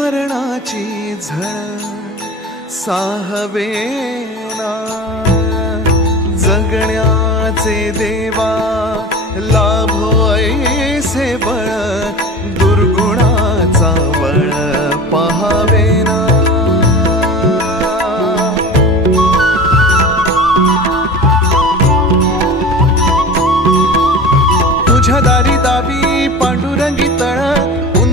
मरणाची झळ साहवेना जगण्याचे देवा लाभो ऐसे बळ दुर्गुणाचा बळ पहावेना तुझ्या दारी दावी पांडुरंगी